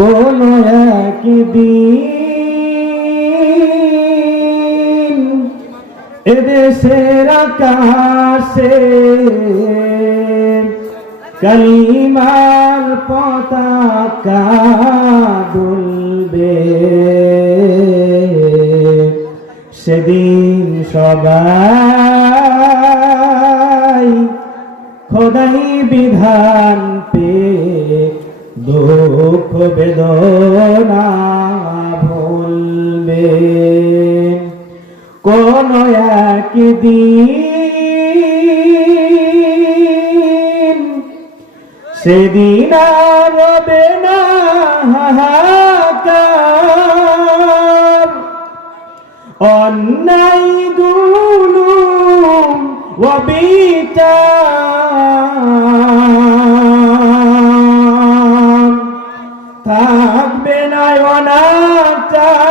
কোন একদিন এদেশের আকাশে কালিমার পতাকা দুলবে, সেদিন সবাই খোদাই বিধান পেয়ে দুঃখ বেদনা ভুলবে। কোন একদিন সেদিন আর রবে না হাহাকার, অন্যায় জুলুম ও বিচার, থাকবে না অনাচার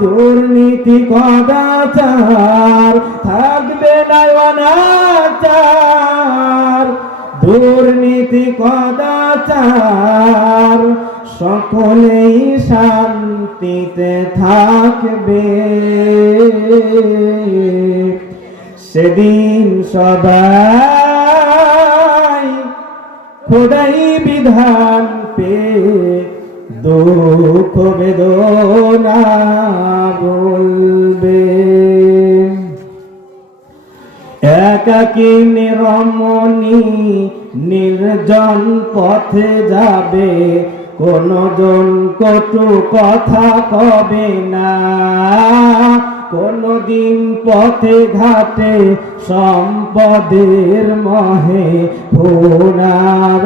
দুর্নীতি কদাচার, থাকবে না অনাচার দুর্নীতি কদাচার, সকলেই শান্তিতে থাকবে, সেদিন সবাই খোদাই বিধান পেয়ে দুঃখ বেদনা বলবে। একাকী নিরমণী নির্জন পথে যাবে, কোনজন কটু কথা কবে না, কোনদিন পথে ঘাটে সম্পদের মহে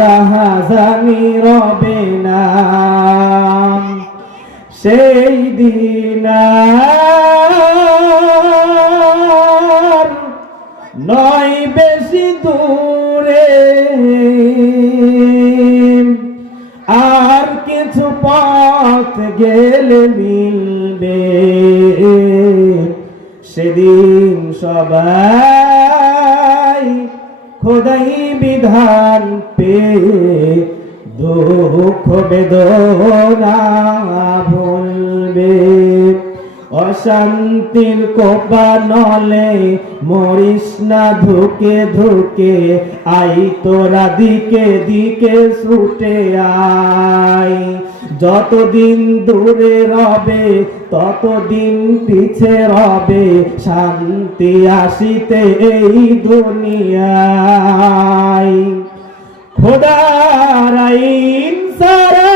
রাহাজানি রবে না, সেই দিন নয় বেশি দূরে, আর কিছু পথ গেলে মিলবে, সেদিন সবাই খোদাই বিধান পেয়ে দুঃখ বেদনা ভুলবে। অশান্তির কোপানলে মরিস না ধুকে ধুকে, আই তোরা দিকে দিকে ছুটে আয়, যতদিন দূরে রবে ততদিন পিছে রবে, শান্তি আসিতে এই দুনিয়ায়। খোদার আইন ছাড়া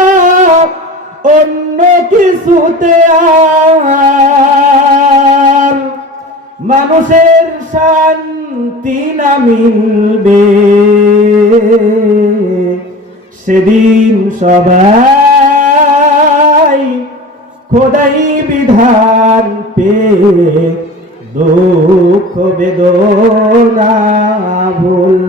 অন্য কিছুতে আর মানুষের শান্তি না মিলবে, সেদিন সবাই খোদাই বিধান পেয়ে দুঃখ বেদনা ভুল